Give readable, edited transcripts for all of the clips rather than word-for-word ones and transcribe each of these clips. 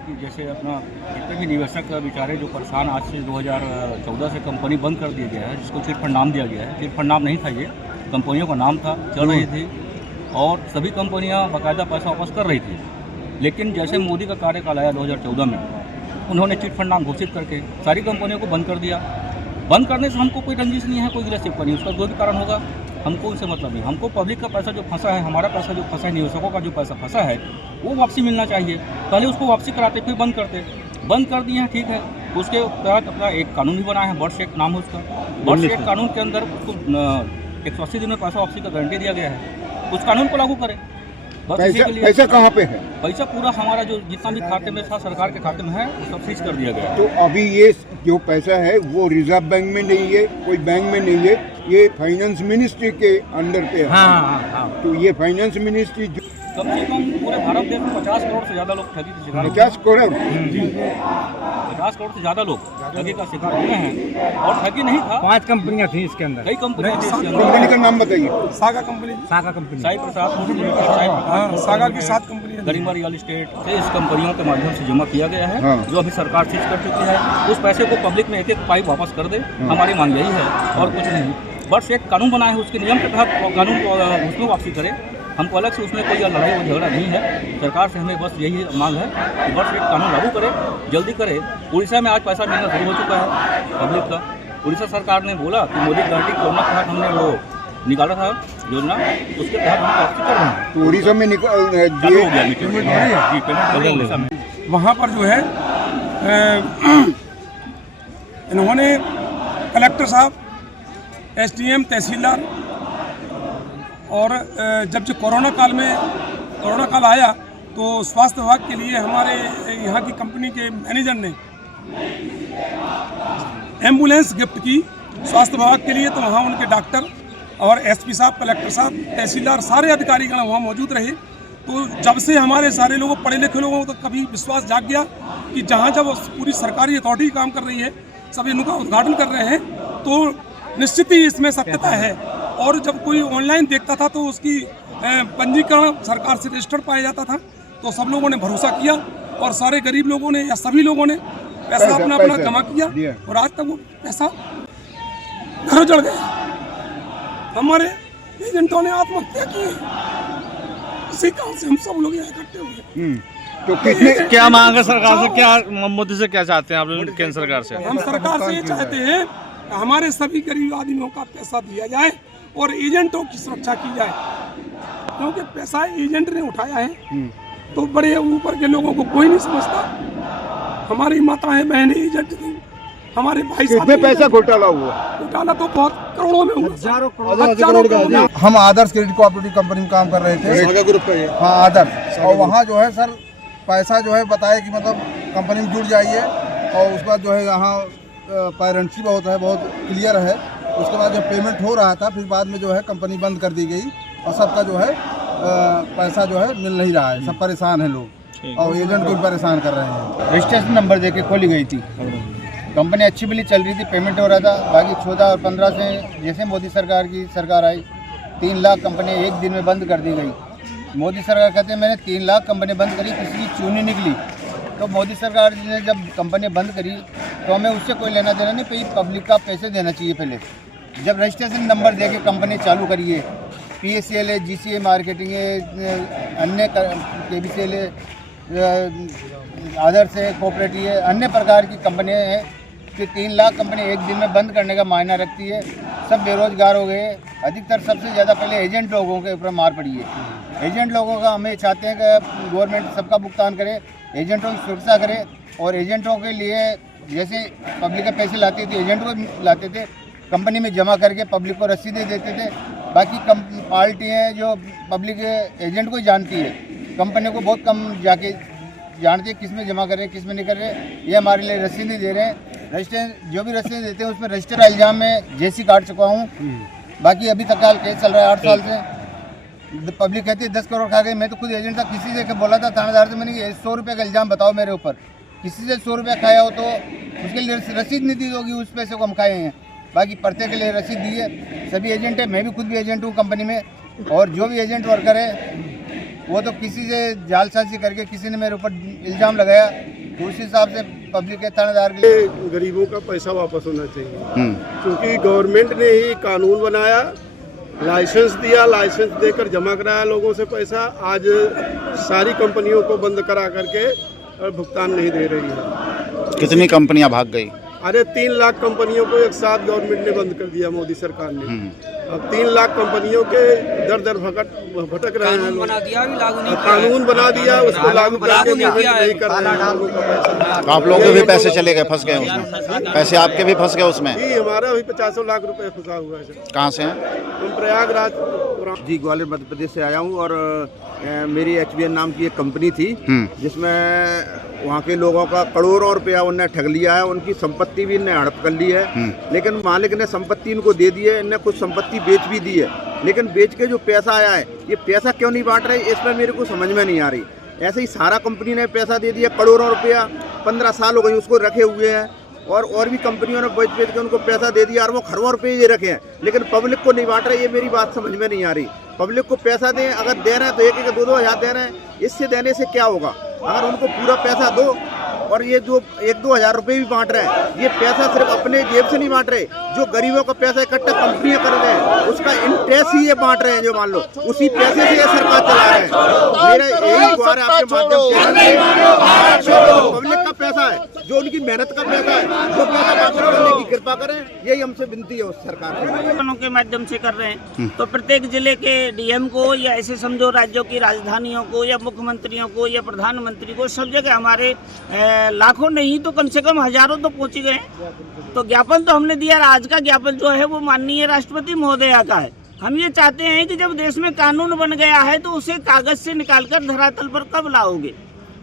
कि जैसे अपना जितने भी निवेशक बेचारे जो परेशान आज से 2014 से कंपनी बंद कर दिया गया है, जिसको चिट फंड नाम दिया गया है। चिट फंड नाम नहीं था, ये कंपनियों का नाम था, चल रही थी और सभी कंपनियां बाकायदा पैसा वापस कर रही थी। लेकिन जैसे मोदी का कार्यकाल आया 2014 में, उन्होंने चिट फंड नाम घोषित करके सारी कंपनियों को बंद कर दिया। बंद करने से हमको कोई रंजिश नहीं है, कोई गिरफ्तारी नहीं, उसका जो भी कारण होगा हमको उनसे मतलब नहीं। हमको पब्लिक का पैसा जो फंसा है, हमारा पैसा जो फंसा है, निवेशकों का जो पैसा फंसा है, वो वापसी मिलना चाहिए। पहले उसको वापसी कराते, फिर बंद करते। बंद कर दिए हैं, ठीक है। उसके तहत अपना एक कानून भी बनाया है, बर्ड्स एक्ट नाम है उसका। बर्ड्स एक्ट कानून के अंदर उसको 180 दिन में पैसा वापसी का गारंटी दिया गया है। उस कानून को लागू करें। पैसा कहाँ पे है? पैसा पूरा हमारा जो जितना भी खाते में था, सरकार के खाते में है, वो सब सीज कर दिया गया है। तो अभी ये जो पैसा है वो रिजर्व बैंक में नहीं है, कोई बैंक में नहीं है, ये फाइनेंस मिनिस्ट्री के अंडर पे है। हाँ। तो ये फाइनेंस मिनिस्ट्री कम से कम पूरे भारत देश में 50 करोड़ से ज़्यादा लोग ठगी के शिकार 50 करोड़ 50 करोड़ से ज़्यादा लोग ठगी का शिकार हुए हैं। और ठगी नहीं था, 5 कंपनियां थी इसके अंदर। कई कंपनियां थी इसके अंदर। कंपनी का नाम बताइए। सागा कंपनी साई प्रसाद मूर्ति लिमिटेड, सागा की 7 कंपनियां, गरिमा रियल एस्टेट से इस कंपनियों के माध्यम से जमा किया गया है। हाँ। जो अभी सरकार सीज कर चुकी है। उस पैसे को पब्लिक में एक पाई वापस कर दे, हमारी मांग यही है और कुछ नहीं। बस एक कानून बनाए हैं, उसके नियम के तहत कानून को उसमें वापसी करें। हमको अलग से उसमें कोई लड़ाई और झगड़ा नहीं है। सरकार से हमें बस यही मांग है कि बस एक कानून लागू करें, जल्दी करें। उड़ीसा में आज पैसा मिलना शुरू हो चुका है पब्लिक का। उड़ीसा सरकार ने बोला कि मोदी गारंटी कोरोना के तहत हमने वो निकाला था योजना, उसके तहत हम वापसी कर रहे हैं। तो उड़ीसा में वहाँ पर जो है इन्होंने कलेक्टर साहब, SDM, तहसीलदार और जब जो कोरोना काल आया तो स्वास्थ्य विभाग के लिए हमारे यहाँ की कंपनी के मैनेजर ने एम्बुलेंस गिफ्ट की स्वास्थ्य विभाग के लिए। तो वहाँ उनके डॉक्टर और SP साहब, कलेक्टर साहब, तहसीलदार, सारे अधिकारीगण वहाँ मौजूद रहे। तो जब से हमारे सारे लोगों, पढ़े लिखे लोगों को तो कभी विश्वास जाग गया कि जहाँ जब पूरी सरकारी अथॉरिटी काम कर रही है, सब इनका उद्घाटन कर रहे हैं, तो निश्चित ही इसमें सत्यता है। और जब कोई ऑनलाइन देखता था तो उसकी पंजीकरण सरकार से रजिस्टर्ड पाया जाता था। तो सब लोगों ने भरोसा किया और सारे गरीब लोगों ने या सभी लोगों ने पैसा अपना जमा किया और आज तक वो पैसा घर चढ़ गया। हमारे एजेंटों ने आत्महत्या की, इसी कारण से हम सब लोग यहाँ इकट्ठे हुए। तो कितने क्या मांग है सरकार से? क्या मोदी से क्या चाहते हैं आप लोग केंद्र सरकार से? हम सरकार से ये चाहते हैं हमारे सभी गरीब आदमियों का पैसा दिया जाए और एजेंटों की सुरक्षा की जाए, क्योंकि पैसा एजेंट ने उठाया है तो बड़े ऊपर के लोगों को कोई नहीं समझता। हमारी माताएं बहनें एजेंट थी, हमारे भाई साहब पैसा घोटाला हुआ। घोटाला तो बहुत करोड़ों में हुआ, हजारों करोड़। हम आदर्श क्रेडिट कोऑपरेटिव कंपनी में काम कर रहे थे। सागा ग्रुप का ये। हाँ, आदर्श। और वहाँ जो है सर पैसा जो है बताया कि मतलब कंपनी में जुड़ जाइए और उसके बाद जो है यहाँ पैरेंसी बहुत है, बहुत क्लियर है। उसके बाद जो पेमेंट हो रहा था, फिर बाद में जो है कंपनी बंद कर दी गई और सबका जो है पैसा जो है मिल नहीं रहा है। सब परेशान है लोग और एजेंट को भी परेशान कर रहे हैं। रजिस्ट्रेशन नंबर देके खोली गई थी कंपनी, अच्छी भली चल रही थी, पेमेंट हो रहा था। बाकी 14 और 15 से जैसे मोदी सरकार आई 3 लाख कंपनी एक दिन में बंद कर दी गई। मोदी सरकार कहते हैं मैंने 3 लाख कंपनी बंद करी, किसी की चूनी निकली। तो मोदी सरकार ने जब कंपनी बंद करी तो हमें उससे कोई लेना देना नहीं, पे पब्लिक का पैसे देना चाहिए। पहले जब रजिस्ट्रेशन नंबर दे के कंपनी चालू करिए, PACL है, GCA मार्केटिंग है, अन्य KBCL है, आदर्श है, कोऑपरेटिव है, अन्य प्रकार की कंपनियाँ हैं कि 3 लाख कंपनी एक दिन में बंद करने का मायना रखती है। सब बेरोजगार हो गए। अधिकतर सबसे ज़्यादा पहले एजेंट लोगों के ऊपर मार पड़ी है। एजेंट लोगों का हमें चाहते हैं कि गवर्नमेंट सबका भुगतान करे, एजेंटों की सुरक्षा करे और एजेंटों के लिए जैसे पब्लिक के पैसे लाते थे, एजेंट को लाते थे, कंपनी में जमा करके पब्लिक को रसीदें देते थे। बाकी पार्टी हैं जो पब्लिक एजेंट को ही जानती है, कंपनी को बहुत कम जाके जानते हैं किस में जमा कर रहे हैं, किस में नहीं कर रहे। ये हमारे लिए रसीदें दे रहे हैं। रजिस्टर जो भी रसीदें देते हैं उसमें रजिस्टर इल्ज़ाम में JC काट चुका हूँ। बाकी अभी तक केस चल रहा है 8 साल से। पब्लिक कहती है 10 करोड़ खा गई। मैं तो खुद एजेंट था, किसी से बोला था थानेदार से, मैंने 100 रुपये का इल्ज़ाम बताओ मेरे ऊपर। किसी से 100 रुपये खाया हो तो उसके लिए रसीद नहीं दी होगी, उस पैसे को हम खाए हैं। बाकी प्रत्येक के लिए रसीद दी है। सभी एजेंट है, मैं भी खुद भी एजेंट हूँ कंपनी में। और जो भी एजेंट वर्कर है वो तो किसी से जालसाजी करके किसी ने मेरे ऊपर इल्ज़ाम लगाया, तो उस हिसाब से पब्लिक के थानेदार के लिए गरीबों का पैसा वापस होना चाहिए, क्योंकि गवर्नमेंट ने ही कानून बनाया, लाइसेंस दिया, लाइसेंस देकर जमा कराया लोगों से पैसा। आज सारी कंपनियों को बंद करा करके और भुगतान नहीं दे रही है। कितनी कंपनियां भाग गई? अरे 3 लाख कंपनियों को एक साथ गवर्नमेंट ने बंद कर दिया, मोदी सरकार ने। अब 3 लाख कंपनियों के दर दर भटक रहे हैं लोग। कानून बना दिया, उसको लागू करके नहीं कर रहे हैं लोगों का पैसा। तो आप लोग के भी पैसे चले गए, फंस गए उसमें? पैसे आपके भी फंस गए उसमें? जी, हमारा भी 50 लाख रुपए फंसा हुआ है। कहाँ से हैं? हम प्रयागराज जी, ग्वालियर मध्य प्रदेश से आया हूँ और मेरी HBN नाम की एक कंपनी थी जिसमें वहाँ के लोगों का करोड़ों रुपया उनने ठग लिया है, उनकी संपत्ति भी इनने हड़प कर ली है। लेकिन मालिक ने संपत्ति इनको दे दी है, इनने कुछ संपत्ति बेच भी दी है, लेकिन बेच के जो पैसा आया है ये पैसा क्यों नहीं बांट रहे, इसमें मेरे को समझ में नहीं आ रही। ऐसे ही सारा कंपनी ने पैसा दे दिया, करोड़ों रुपया, 15 साल हो गए उसको रखे हुए हैं, और भी कंपनियों ने बेच के उनको पैसा दे दिया और वो खरबों रुपये ये रखे हैं, लेकिन पब्लिक को नहीं बांट रहे। ये मेरी बात समझ में नहीं आ रही। पब्लिक को पैसा दें, अगर दे रहे हैं तो 1-1, 2-2 हज़ार दे रहे हैं, इससे देने से क्या होगा? अगर उनको पूरा पैसा दो, और ये जो 1-2 हज़ार रुपये भी बांट रहे हैं, ये पैसा सिर्फ अपने जेब से नहीं बांट रहे, जो गरीबों का पैसा इकट्ठा कंपनियां कर रहे हैं उसका इंटरेस्ट ही ये बांट रहे हैं, जो मान लो उसी पैसे से ये सरकार चला रहे हैं। मेरा यही गुहार है आपके माध्यम से, पब्लिक का पैसा है, जो उनकी मेहनत का पैसा है, जो पैसा वापस करने की कृपा करें, यही हमसे विनती है उस सरकार के माध्यम से कर रहे हैं। तो प्रत्येक जिले के DM को, या ऐसे समझो राज्यों की राजधानियों को, या मुख्यमंत्रियों को, या प्रधानमंत्री को, सब जगह हमारे लाखों नहीं तो कम से कम हजारों तो पहुंच गए। तो ज्ञापन तो हमने दिया। आज का ज्ञापन जो है वो माननीय राष्ट्रपति महोदया का है। हम ये चाहते हैं कि जब देश में कानून बन गया है तो उसे कागज से निकालकर धरातल पर कब लाओगे,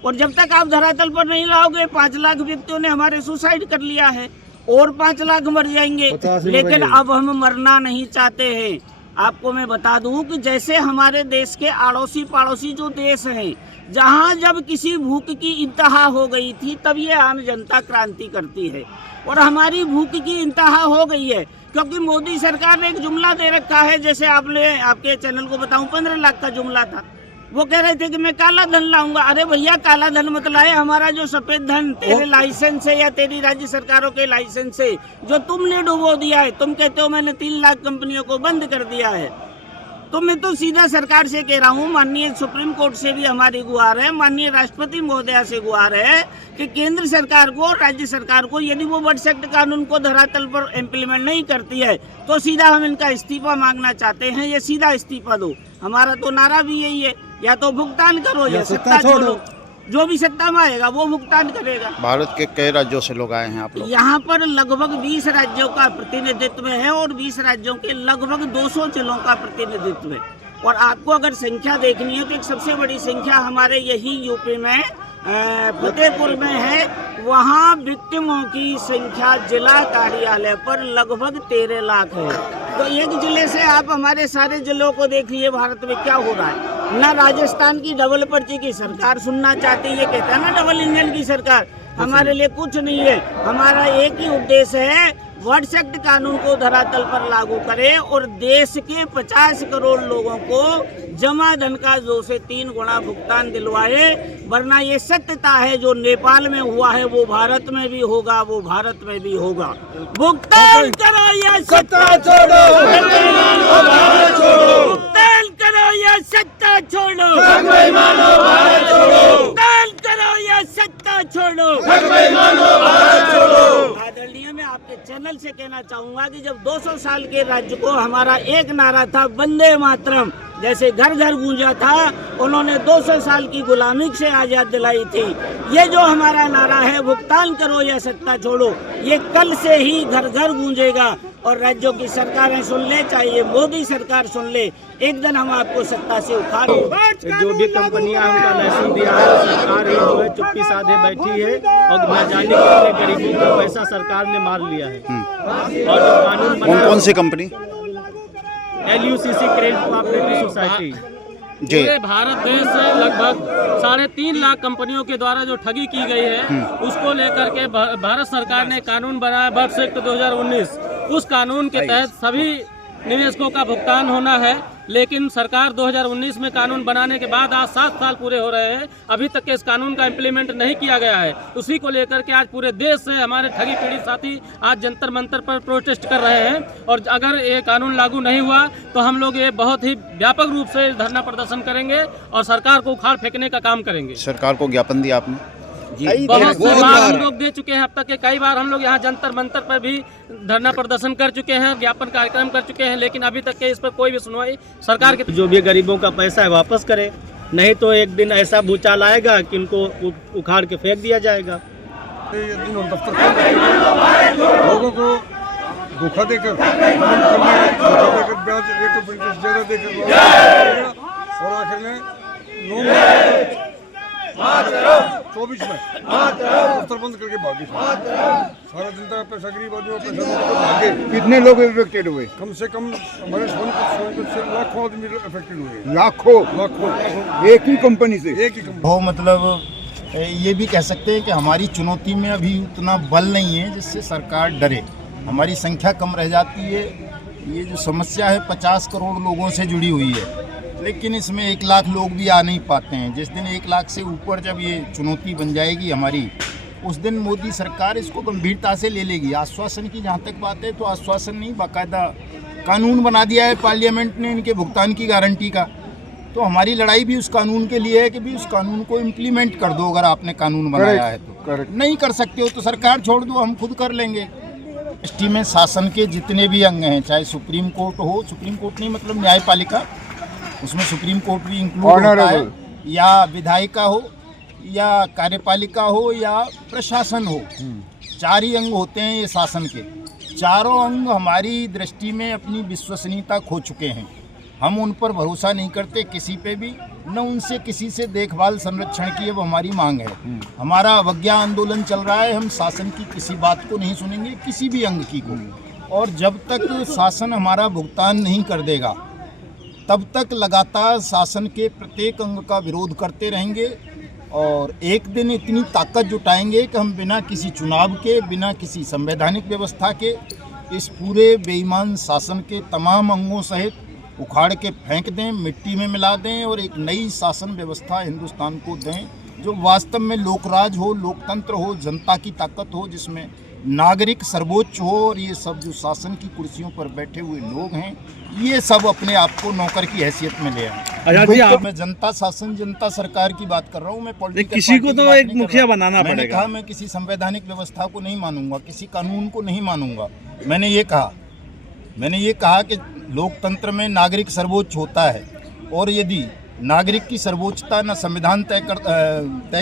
और जब तक आप धरातल पर नहीं लाओगे, 5 लाख व्यक्तियों ने हमारे सुसाइड कर लिया है और 5 लाख मर जाएंगे। लेकिन अब हम मरना नहीं चाहते हैं। आपको मैं बता दूं कि जैसे हमारे देश के अड़ोसी पड़ोसी जो देश हैं, जहां जब किसी भूख की इंतहा हो गई थी तब ये आम जनता क्रांति करती है, और हमारी भूख की इंतहा हो गई है क्योंकि मोदी सरकार ने एक जुमला दे रखा है। जैसे आपके चैनल को बताऊं, 15 लाख का जुमला था। वो कह रहे थे कि मैं काला धन लाऊंगा। अरे भैया, काला धन मत लाए, हमारा जो सफेद धन तेरे लाइसेंस है या तेरी राज्य सरकारों के लाइसेंस है, जो तुमने डुबो दिया है। तुम कहते हो मैंने 3 लाख कंपनियों को बंद कर दिया है। तो मैं तो सीधा सरकार से कह रहा हूँ, माननीय सुप्रीम कोर्ट से भी हमारी गुहार है, माननीय राष्ट्रपति महोदया से गुहार है कि केंद्र सरकार को, राज्य सरकार को, यदि वो वर्ड्स एक्ट कानून को धरातल पर इम्प्लीमेंट नहीं करती है तो सीधा हम इनका इस्तीफा मांगना चाहते हैं। ये सीधा इस्तीफा दो। हमारा तो नारा भी यही है, या तो भुगतान करो या सत्ता छोड़ो। जो भी सत्ता में आएगा वो भुगतान करेगा। भारत के कई राज्यों से लोग आए हैं आप लोग? यहाँ पर लगभग 20 राज्यों का प्रतिनिधित्व है और 20 राज्यों के लगभग 200 जिलों का प्रतिनिधित्व है। और आपको अगर संख्या देखनी है तो एक सबसे बड़ी संख्या हमारे यही यूपी में फतेहपुर में है। वहाँ विक्टिमों की संख्या जिला कार्यालय पर लगभग 13 लाख है। तो एक जिले से आप हमारे सारे जिलों को देखिए भारत में क्या हो रहा है। ना राजस्थान की डबल पर्ची की सरकार सुनना चाहती है, कहता है ना डबल इंजन की सरकार। हमारे लिए कुछ नहीं है। हमारा एक ही उद्देश्य है, वर्ड्स एक्ट कानून को धरातल पर लागू करें और देश के 50 करोड़ लोगों को जमा धन का 2 से 3 गुना भुगतान दिलवाए। वरना ये सत्यता है, जो नेपाल में हुआ है वो भारत में भी होगा, वो भारत में भी होगा। भुगतान करो या सत्ता छोड़ो, भुगतान करो या सत्ता छोड़ो, भुगतान करो या सत्ता छोड़ो। आदरणीय, मैं आपके चैनल से कहना चाहूंगा कि जब 200 साल के राज्य को हमारा एक नारा था वंदे मातरम, जैसे घर घर गूंजा था, उन्होंने 200 साल की गुलामी से आजाद दिलाई थी। ये जो हमारा नारा है भुगतान करो या सत्ता छोड़ो, ये कल से ही घर घर गूंजेगा और राज्यों की सरकारें सुन ले, चाहिए मोदी सरकार सुन ले, एक दिन हम आपको सत्ता से उखाड़। जो भी कंपनियां उनका लाइसेंस दिया है, सरकार ही जो है चुप्पी साधे बैठी है और न जाने कितने गरीबों का पैसा सरकार ने मार लिया है। और जो कानून बना, कौन सी company? LUCC credit cooperative society. पूरे भारत देश से लगभग 3.5 लाख कंपनियों के द्वारा जो ठगी की गई है, उसको लेकर के भारत सरकार ने कानून बनाया, वर्ड्स एक्ट 2019। उस कानून के तहत सभी निवेशकों का भुगतान होना है लेकिन सरकार 2019 में कानून बनाने के बाद आज 7 साल पूरे हो रहे हैं, अभी तक के इस कानून का इम्प्लीमेंट नहीं किया गया है। उसी को लेकर के आज पूरे देश से हमारे ठगी पीड़ित साथी आज जंतर मंतर पर प्रोटेस्ट कर रहे हैं और अगर ये कानून लागू नहीं हुआ तो हम लोग ये बहुत ही व्यापक रूप से धरना प्रदर्शन करेंगे और सरकार को उखाड़ फेंकने का काम करेंगे। सरकार को ज्ञापन दिया आपने? बहुत से बार हम लोग दे चुके हैं, अब तक के कई बार हम लोग यहाँ जंतर मंतर पर भी धरना प्रदर्शन कर चुके हैं, ज्ञापन कार्यक्रम कर चुके हैं, लेकिन अभी तक के इस पर कोई भी सुनवाई सरकार के जो भी गरीबों का पैसा है वापस करे, नहीं तो एक दिन ऐसा भूचाल आएगा कि उनको उखाड़ के फेंक दिया जाएगा। लोगों को धोखा देकर ब्याज रेट ऑफ इंटरेस्ट ज़्यादा देकर और आखिर में 24 में दफ्तर बंद करके भागे। सारा जनता पैसा गरीब आदमी पैसा भागे। कितने लोग इफेक्टेड हुए? कम से कम हमारे सोनभद्र से लाखों आदमी इफेक्टेड हुए। लाखों एक ही कंपनी से? एक ही कंपनी। वो मतलब ये भी कह सकते हैं कि हमारी चुनौती में अभी उतना बल नहीं है जिससे सरकार डरे। हमारी संख्या कम रह जाती है। ये जो समस्या है 50 करोड़ लोगों से जुड़ी हुई है, लेकिन इसमें 1 लाख लोग भी आ नहीं पाते हैं। जिस दिन 1 लाख से ऊपर जब ये चुनौती बन जाएगी हमारी, उस दिन मोदी सरकार इसको गंभीरता से ले लेगी। आश्वासन की जहाँ तक बात है तो आश्वासन नहीं, बाकायदा कानून बना दिया है पार्लियामेंट ने इनके भुगतान की गारंटी का। तो हमारी लड़ाई भी उस कानून के लिए है कि भी उस कानून को इम्प्लीमेंट कर दो। अगर आपने कानून बनाया है तो नहीं कर सकते हो तो सरकार छोड़ दो, हम खुद कर लेंगे। एसटी में शासन के जितने भी अंग हैं, चाहे सुप्रीम कोर्ट हो, सुप्रीम कोर्ट नहीं मतलब न्यायपालिका, उसमें सुप्रीम कोर्ट भी इंक्लूड होता है, या विधायिका हो या कार्यपालिका हो या प्रशासन हो, 4 ही अंग होते हैं ये शासन के। चारों अंग हमारी दृष्टि में अपनी विश्वसनीयता खो चुके हैं। हम उन पर भरोसा नहीं करते किसी पे भी, न उनसे किसी से देखभाल संरक्षण की अब हमारी मांग है। हमारा अवज्ञा आंदोलन चल रहा है, हम शासन की किसी बात को नहीं सुनेंगे, किसी भी अंग की को। और जब तक शासन हमारा भुगतान नहीं कर देगा तब तक लगातार शासन के प्रत्येक अंग का विरोध करते रहेंगे और एक दिन इतनी ताकत जुटाएंगे कि हम बिना किसी चुनाव के, बिना किसी संवैधानिक व्यवस्था के इस पूरे बेईमान शासन के तमाम अंगों सहित उखाड़ के फेंक दें, मिट्टी में मिला दें और एक नई शासन व्यवस्था हिंदुस्तान को दें जो वास्तव में लोकराज हो, लोकतंत्र हो, जनता की ताकत हो, जिसमें नागरिक सर्वोच्च हो और ये सब जो शासन की कुर्सियों पर बैठे हुए लोग हैं ये सब अपने आप को नौकर की हैसियत में ले आए। मैं जनता शासन, जनता सरकार की बात कर रहा हूँ। मैं पॉलिटिकल किसी को तो एक मुखिया बनाना पड़ेगा। मैंने कहा मैं किसी संवैधानिक व्यवस्था को नहीं मानूंगा, किसी कानून को नहीं मानूंगा। मैंने ये कहा कि लोकतंत्र में नागरिक सर्वोच्च होता है और यदि नागरिक की सर्वोच्चता न संविधान तय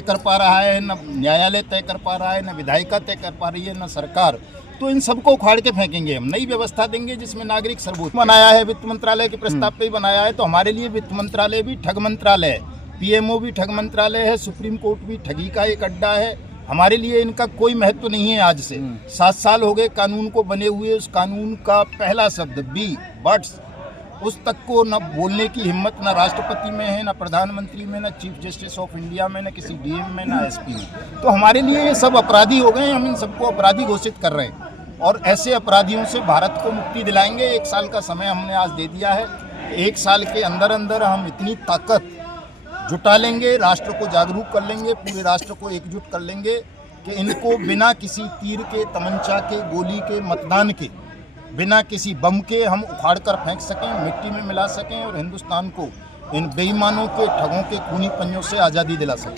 कर पा रहा है, न न्यायालय तय कर पा रहा है, न विधायिका तय कर पा रही है, न सरकार, तो इन सबको उखाड़ के फेंकेंगे। हम नई व्यवस्था देंगे जिसमें नागरिक सर्वोच्च बनाया है। वित्त मंत्रालय के प्रस्ताव पे ही बनाया है, तो हमारे लिए वित्त मंत्रालय भी ठग मंत्रालय है, पीएमओ भी ठग मंत्रालय है, सुप्रीम कोर्ट भी ठगी का एक अड्डा है। हमारे लिए इनका कोई महत्व नहीं है। आज से 7 साल हो गए कानून को बने हुए। उस कानून का पहला शब्द बी बट्स उस तक को न बोलने की हिम्मत न राष्ट्रपति में है, न प्रधानमंत्री में, न चीफ जस्टिस ऑफ इंडिया में, न किसी डीएम में, न एसपी में। तो हमारे लिए ये सब अपराधी हो गए। हम इन सबको अपराधी घोषित कर रहे हैं और ऐसे अपराधियों से भारत को मुक्ति दिलाएंगे। 1 साल का समय हमने आज दे दिया है। 1 साल के अंदर अंदर हम इतनी ताकत जुटा लेंगे, राष्ट्र को जागरूक कर लेंगे, पूरे राष्ट्र को एकजुट कर लेंगे कि इनको बिना किसी तीर के, तमंचा के, गोली के, मतदान के, बिना किसी बम के हम उखाड़ कर फेंक सकें, मिट्टी में मिला सकें और हिंदुस्तान को इन बेईमानों के, ठगों के खूनी पंजों से आज़ादी दिला सकें।